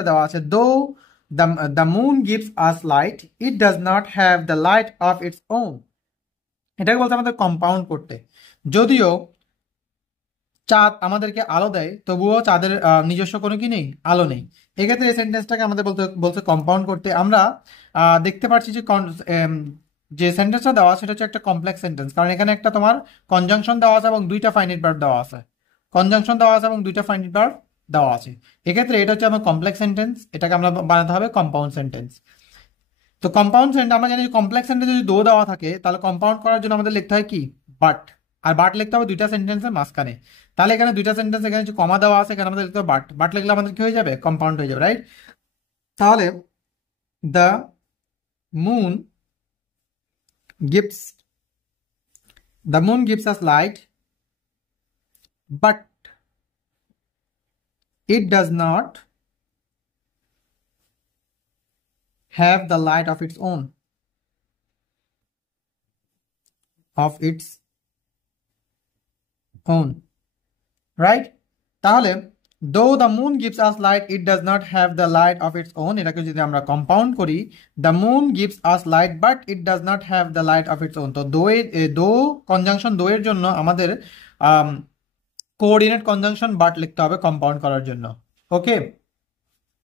দেওয়া আছে দো the moon gives us light it does not have the light of its own. এটাকে বলতে আমাদের কম্পাউন্ড করতে। যদিও চাঁদ আমাদেরকে আলো দেয় তবুও চাঁদের নিজস্ব কোনো কি নেই, আলো নেই। এক্ষেত্রে এই সেন্টেন্সটাকে আমাদের বলতে কম্পাউন্ড করতে। আমরা দেখতে পাচ্ছি যে যে সেন্টেন্সটা দেওয়া সেটা হচ্ছে একটা কমপ্লেক্স সেন্টেন্স, কারণ এখানে একটা তোমার কনজাংশন দেওয়া আছে এবং দুইটা ফাইনাইট ভার্ব দেওয়া আছে। কনজাংশন দেওয়া আছে এবং দুইটা ফাইনাইট ভার্ব দেওয়া আছে। এক্ষেত্রে এটা হচ্ছে আমার কমপ্লেক্স সেন্টেন্স, এটাকে আমরা বানাতে হবে কম্পাউন্ড সেন্টেন্স। তো কম্পাউন্ড সেন্টেন্স আমরা জানি, কমপ্লেক্স সেন্টেন্স যদি দো দেওয়া থাকে তাহলে কম্পাউন্ড করার জন্য আমাদের লিখতে হয় কি, বাট। আর বাট লিখতে হবে দুইটা সেন্টেন্সের মাঝখানে। তাহলে এখানে দুইটা সেন্টেন্স, এখানে যে কমা দেওয়া আছে এখানে আমাদের লিখতে হবে বাট। বাট লিখলে আমাদের কি হয়ে যাবে, কম্পাউন্ড হয়ে যাবে, রাইট? তাহলে the moon gives the moon gives us light but it does not have the light of its own, of its own, right? তাহলে দো the moon gives us light it does not have the light of its own, এটাকে যদি আমরা compound করি, the moon gives us light but it does not have the light of its own. তো দো conjunction দো এর জন্য আমাদের কোঅর্ডিনেট কনজাংশন বাট লিখতে হবে কম্পাউন্ড করার জন্য। ওকে।